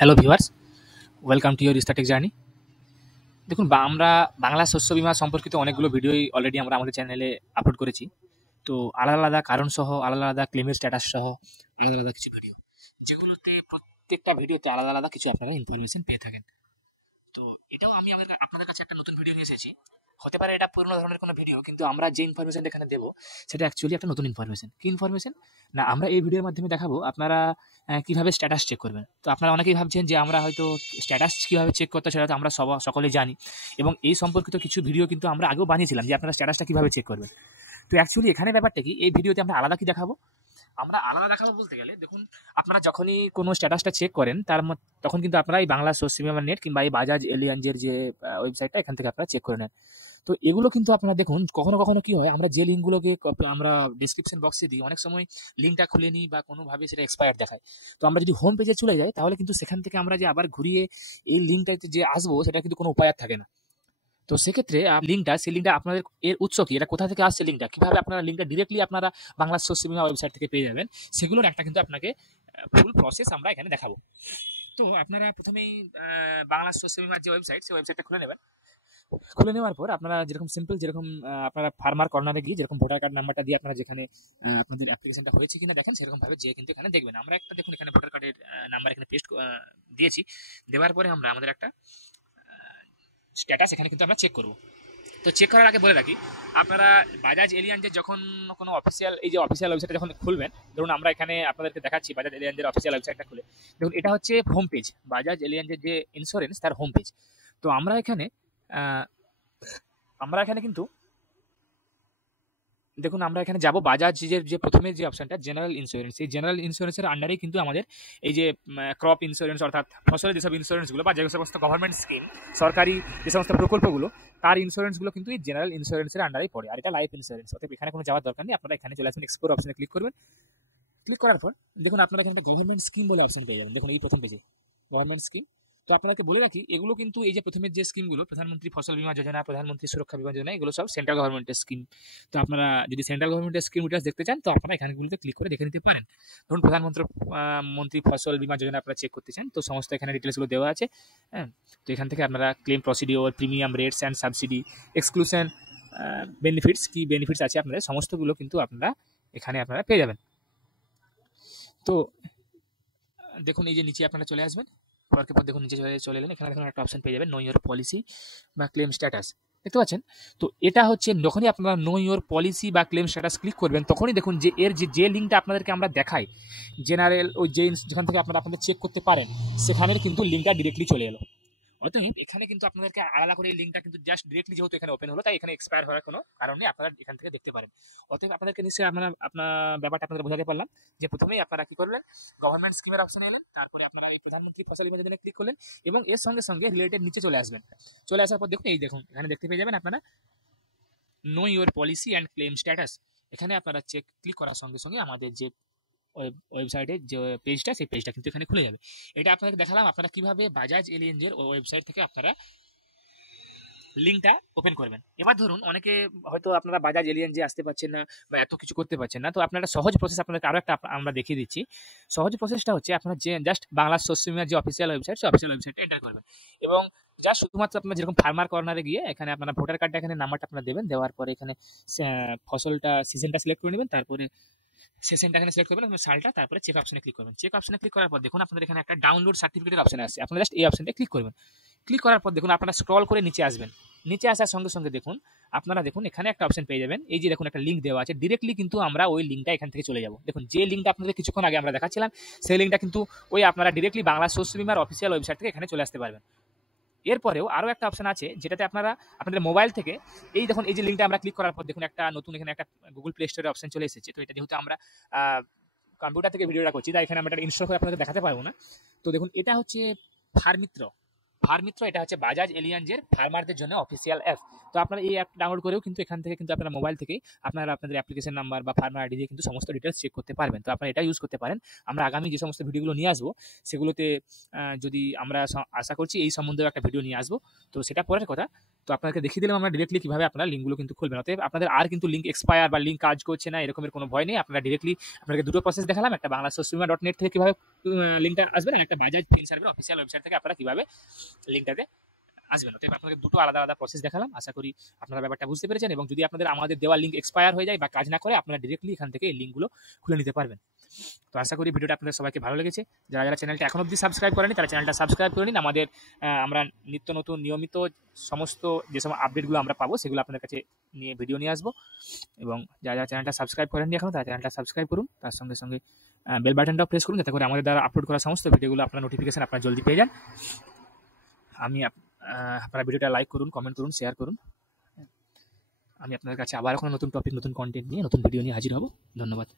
Hello viewers, welcome to your static journey. দেখুন আমরা বাংলা শস্য বীমা সম্পর্কিত অনেকগুলো ভিডিওই অলরেডি আমরা আমাদের চ্যানেলে আপলোড করেছি। তো আলাদা আলাদা কারণ সহ, আলাদা আলাদা ক্লেমের স্ট্যাটাস সহ আলাদা আলাদা কিছু ভিডিও, যেগুলোতে প্রত্যেকটা ভিডিওতে আলাদা আলাদা কিছু আপনারা ইনফরমেশন পেয়ে থাকেন। তো এটাও আমি আপনাদের কাছে একটা নতুন ভিডিও নিয়ে এসেছি। হতে পারে এটা পুরোনো ধরনের কোনো ভিডিও, কিন্তু আমরা যে ইনফরমেশন এখানে দেবো সেটা অ্যাকচুয়ালি একটা নতুন ইনফরমেশন। কি ইনফরমেশন? না, আমরা এই ভিডিওর মাধ্যমে দেখাবো আপনারা কিভাবে স্ট্যাটাস চেক করবেন। তো আপনারা অনেকেই ভাবছেন যে আমরা হয়তো স্ট্যাটাস কিভাবে চেক করতে, সেটা তো আমরা সকলেই জানি, এবং এই সম্পর্কিত কিছু ভিডিও কিন্তু আমরা আগেও বানিয়েছিলাম যে আপনারা স্ট্যাটাসটা কিভাবে চেক করবেন। তো অ্যাকচুয়ালি এখানে ব্যাপারটা কি, এই ভিডিওতে আমরা আলাদা কি দেখাবো? আমরা আলাদা দেখাবো বলতে গেলে, দেখুন আপনারা যখনই কোনো স্ট্যাটাসটা চেক করেন তখন কিন্তু আপনারা এই বাংলা সোর্স বীমা নেট কিংবা এই বাজাজ এলিয়াঞ্জের যে ওয়েবসাইটটা, এখান থেকে আপনারা চেক করে নেন। তো এগুলো কিন্তু আপনারা দেখুন, কখনো কখনো কি হয়, আমরা যে লিঙ্কগুলোকে আমরা ডিসক্রিপশন বক্সে দিই, অনেক সময় লিঙ্কটা খুলে নিই বা কোনোভাবে সেটা এক্সপায়ার দেখায়। তো আমরা যদি হোম পেজে চলে যাই, তাহলে কিন্তু সেখান থেকে আমরা যে আবার ঘুরিয়ে এই লিঙ্কটাতে যে আসবো, সেটা কিন্তু কোনো উপায় আর থাকে না। তো সেক্ষেত্রে সেই লিঙ্কটা আপনাদের এর উৎস কি, এটা কোথা থেকে আসছে লিঙ্কটা, কিভাবে আপনারা লিঙ্কটা ডিরেক্টলি আপনারা বাংলা সোর্স বীমা ওয়েবসাইট থেকে পেয়ে যাবেন, সেগুলোর একটা কিন্তু আপনাকে ফুল প্রসেস আমরা এখানে দেখাবো। তো আপনারা প্রথমেই বাংলা সোর্স বীমার যে ওয়েবসাইট, সেই ওয়েবসাইটটা খুলে নেবেন। খুলে নেওয়ার পর আপনারা যেরকম আপনারা ফার্মার কর্নারে গিয়ে যেরকম ভোটার কার্ড নাম্বারটা দিয়ে আপনারা যেখানে আপনাদের অ্যাপ্লিকেশনটা হয়েছে কিনা দেখেন, সেরকম ভাবে যে কিন্তু এখানে দেখবেন। আমরা একটা দেখুন এখানে ভোটার কার্ডের নাম্বার এখানে পেস্ট দিয়েছি। দেওয়ার পরে আমরা আমাদের একটা স্ট্যাটাস এখানে কিন্তু আমরা চেক করব। তো চেক করার আগে বলে রাখি, আপনারা বাজাজ এলিয়াঞ্জের যখন কোনো অফিসিয়াল ওয়েবসাইটে যখন খুলবেন, ধরুন আমরা এখানে আপনাদেরকে দেখাচ্ছি বাজাজ এলিয়াঞ্জের অফিসিয়াল ওয়েবসাইটটা খুলে দেখুন, এটা হচ্ছে হোম পেজ, বাজাজ এলিয়াঞ্জের যে ইন্স্যুরেন্স তার হোম পেজ। তো আমরা এখানে কিন্তু দেখুন, আমরা এখানে যাব বাজাজের যে প্রথমে যে অপশনটা জেনারেল ইন্স্যুরেন্স, এই জেনারেল ইন্স্যুরেন্সের আন্ডারেই কিন্তু আমাদের এই যে ক্রপ ইন্স্যুরেন্স, অর্থাৎ ফসলের যেসব ইন্স্যুরেন্সগুলো বা যে সমস্ত গভর্নমেন্ট স্কিম, সরকারি যে সমস্ত প্রকল্পগুলো, তার ইন্স্যুরেন্সগুলো কিন্তু এই জেনারেল ইন্স্যুরেন্সের আন্ডারেই পড়ে। আর এটা লাইফ ইন্স্যুরেন্স, অর্থাৎ এখানে কোনো যাওয়ার দরকার নেই। আপনারা এখানে চলে আসবেন, এক্সপ্লোর অপশনে ক্লিক করবেন। ক্লিক করার পর দেখুন আপনারা এখানে গভর্নমেন্ট স্কিম বলে অপশন পেয়ে যাবেন। দেখুন এই প্রথম পেজে গভর্নমেন্ট স্কিম। তো আপনাকে বলে রাখি, এগুলো কিন্তু এই যে প্রথমের যে স্কিমগুলো, প্রধানমন্ত্রী ফসল বীমা যোজনা, প্রধানমন্ত্রী সুরক্ষা বীমা যোজনা, এগুলো সব সেন্ট্রাল গভর্নমেন্টের স্কিম। তো আপনারা যদি সেন্ট্রাল গভর্নমেন্টের স্কিম ডিটেলস দেখতে চান, তো আপনারা এখানেগুলোতে ক্লিক করে দেখে নিতে পারেন। ধরুন মন্ত্রী ফসল বীমা যোজনা আপনারা চেক করতে চান, তো সমস্ত এখানে ডিটেলসগুলো দেওয়া আছে। হ্যাঁ, তো এখান থেকে আপনারা claim procedure, premium rates and subsidy, exclusion, benefits, কি বেনিফিটস আছে আপনাদের, সমস্তগুলো কিন্তু আপনারা পেয়ে যাবেন। তো দেখুন এই যে নিচে আপনারা চলে আসবেন, পর দেখুন নিচে চলে এলেন, এখানে দেখুন একটা অপশন পেয়ে যাবেন, নো ইওর পলিসি বা ক্লেম স্ট্যাটাস, দেখতে পাচ্ছেন? তো এটা হচ্ছে, যখনই আপনারা নো ইওর পলিসি বা ক্লেম স্ট্যাটাস ক্লিক করবেন, তখনই দেখুন যে এর যে লিঙ্কটা আপনাদেরকে আমরা দেখাই, জেনারেল, ওই যেখান থেকে আপনাদের চেক করতে পারেন, সেখানের কিন্তু লিঙ্কটা ডিরেক্টলি চলে এলো। অতএব এখানে কিন্তু আপনাদেরকে আলাদা করে এই লিঙ্কটা কিন্তু জাস্ট ডিরেক্টলি যেহেতু এখানে ওপেন হলো, তাই এখানে এক্সপায়ার হওয়ার কোনো কারণ নেই, আপনারা এখান থেকে দেখতে পারেন। অতএব আপনাদেরকে নিশ্চয়ই আপনার ব্যাপারটা আপনাদের বোঝাতে পারলাম, যে প্রথমেই আপনারা কি করলেন, গভর্নমেন্ট স্কিমের অপশনে এলেন, তারপরে আপনারা এই প্রধানমন্ত্রী ফসল বীমা যোজনায় ক্লিক করলেন, এবং এর সঙ্গে সঙ্গে রিলেটেড নিচে চলে আসবেন। চলে আসার পর দেখুন এখানে দেখতে পেয়ে যাবেন আপনারা know your policy and claim status. এখানে আপনারা ক্লিক করার সঙ্গে সঙ্গে আমাদের যে ওয়েবসাইটের যে পেজটা, সেই পেজটা কিন্তু এখানে খুলে যাবে। এটা আপনাদের দেখালাম আপনারা কিভাবে বাজাজ এলিয়েঞ্জের ওয়েবসাইট থেকে আপনারা লিঙ্কটা ওপেন করবেন। এবার ধরুন অনেকে হয়তো আপনারা বাজাজ এলিয়েঞ্জে আসতে পারছেন না বা এত কিছু করতে পারছেন না, তো আপনারা সহজ প্রসেস আপনাদেরকে আরও একটা আমরা দেখিয়ে দিচ্ছি। সহজ প্রসেসটা হচ্ছে, আপনারা যে জাস্ট বাংলা শস্য বীমার যে অফিসিয়াল ওয়েবসাইট, সেই অফিসিয়াল ওয়েবসাইটে এন্টার করবেন, এবং জাস্ট শুধুমাত্র আপনার যেরকম ফার্মার কর্নারে গিয়ে এখানে আপনার ভোটার কার্ডটা, এখানে নাম্বারটা আপনারা দেবেন, দেওয়ার পরে এখানে ফসলটা সিজনটা সিলেক্ট করে নেবেন, তারপরে সেশনটা এখানে সিলেক্ট করবেন, সালটা, তারপরে চেক অপশনে ক্লিক করবেন। চেক অপশনে ক্লিক করার পর দেখুন আপনাদের এখানে একটা ডাউনলোড সার্টিফিকেটের অপশন আসছে, আপনারা জাস্ট এই অপশনটা ক্লিক করবেন। ক্লিক করার পর দেখুন আপনারা স্ক্রল করে নিচে আসবেন। নিচে আসার সঙ্গে সঙ্গে দেখুন এখানে একটা অপশন পেয়ে যাবেন, এই যে দেখুন একটা লিঙ্ক দেওয়া আছে, ডিরেক্টলি কিন্তু আমরা ওই লিঙ্কটা এখান থেকে চলে যাব। দেখুন যে লিঙ্কটা আপনাদের কিছুক্ষণ আগে আমরা দেখাচ্ছিলাম, সেই লিঙ্কটা কিন্তু ওই আপনারা ডিরেক্টলি বাংলা শস্য বীমার অফিসিয়াল ওয়েবসাইট থেকে এখানে চলে আসতে পারবেন। এরপরেও আরও একটা অপশন আছে, যেটাতে আপনারা আপনাদের মোবাইল থেকে এই দেখুন এই যে লিঙ্কটা আমরা ক্লিক করার পর দেখুন একটা নতুন এখানে একটা গুগল প্লে স্টোরের অপশন চলে এসেছে। তো এটা যেহেতু আমরা কম্পিউটার থেকে ভিডিওটা করছি, তাই এখানে আমরা এটা ইনস্টল করে আপনাদের দেখাতে পারবো না। তো দেখুন এটা হচ্ছে ফার্মিত্র। এটা হচ্ছে বাজাজ এলিয়াঞ্জের ফার্মারদের জন্য অফিসিয়াল অ্যাপ। তো আপনারা এই অ্যাপ ডাউনলোড করেও কিন্তু এখান থেকে কিন্তু আপনারা মোবাইল থেকেই আপনারা আপনাদের অ্যাপ্লিকেশন নাম্বার বা ফার্মার আইডি দিয়ে কিন্তু সমস্ত ডিটেলস চেক করতে পারবেন। তো আপনারা এটা ইউজ করতে পারেন। আমরা আগামী যে সমস্ত ভিডিওগুলো নিয়ে আসবো, সেগুলোতে যদি আমরা আশা করছি এই সম্বন্ধেও একটা ভিডিও নিয়ে আসবো, তো সেটা পরের কথা। তো আপনাকে দেখিয়ে দিলাম আমরা ডিরেক্টলি কীভাবে আপনারা লিঙ্কগুলো কিন্তু খুলবেন। অতএব আপনাদের আর কিন্তু লিঙ্ক এক্সপায়ার বা লিঙ্ক কাজ করছে না এরকমের কোনো ভয় নেই। আপনারা ডিরেক্টলি আপনাকে দুটো প্রসেস দেখালাম, একটা banglasourcebima.net থেকে কীভাবে লিঙ্কটা আসবেন, আর একটা বাজাজ ফিনসার্ভের অফিসিয়াল ওয়েবসাইট থেকে আপনারা কীভাবে লিঙ্কটাতে আসবেন। অতএব আপনাকে দুটো আলাদা আলাদা প্রসেস দেখালাম। আশা করি আপনারা ব্যাপারটা বুঝতে পেরেছেন, এবং যদি আপনাদের আমাদের দেওয়া লিঙ্ক এক্সপায়ার হয়ে যায় বা কাজ না করে, আপনারা ডিরেক্টলি এখান থেকে এই লিঙ্কগুলো খুলে নিতে পারবেন। তো আশা করি ভিডিওটা আপনাদের সবাইকে ভালো লেগেছে। যারা যারা চ্যানেলটা এখন অবধি সাবস্ক্রাইব করেনি তারা চ্যানেলটা সাবস্ক্রাইব করে নিন। আমাদের আমরা নিত্য নতুন নিয়মিত সমস্ত যে সময় আপডেটগুলো আমরা পাবো সেগুলো আপনাদের কাছে নিয়ে ভিডিও নিয়ে আসবো। এবং যারা যারা চ্যানেলটা সাবস্ক্রাইব করেননি এখন তারা চ্যানেলটা সাবস্ক্রাইব করুন, তার সঙ্গে সঙ্গে বেল বাটনটাও প্রেস করুন, যাতে করে আমাদের দ্বারা আপলোড করা সমস্ত ভিডিওগুলো আপনার নোটিফিকেশন আপনারা জলদি পেয়ে যান। আপনারা ভিডিওটা লাইক করুন, কমেন্ট করুন, শেয়ার করুন। আমি আপনাদের কাছে আবার কোনো নতুন টপিক, নতুন কন্টেন্ট নিয়ে, নতুন ভিডিও নিয়ে হাজির হব। ধন্যবাদ।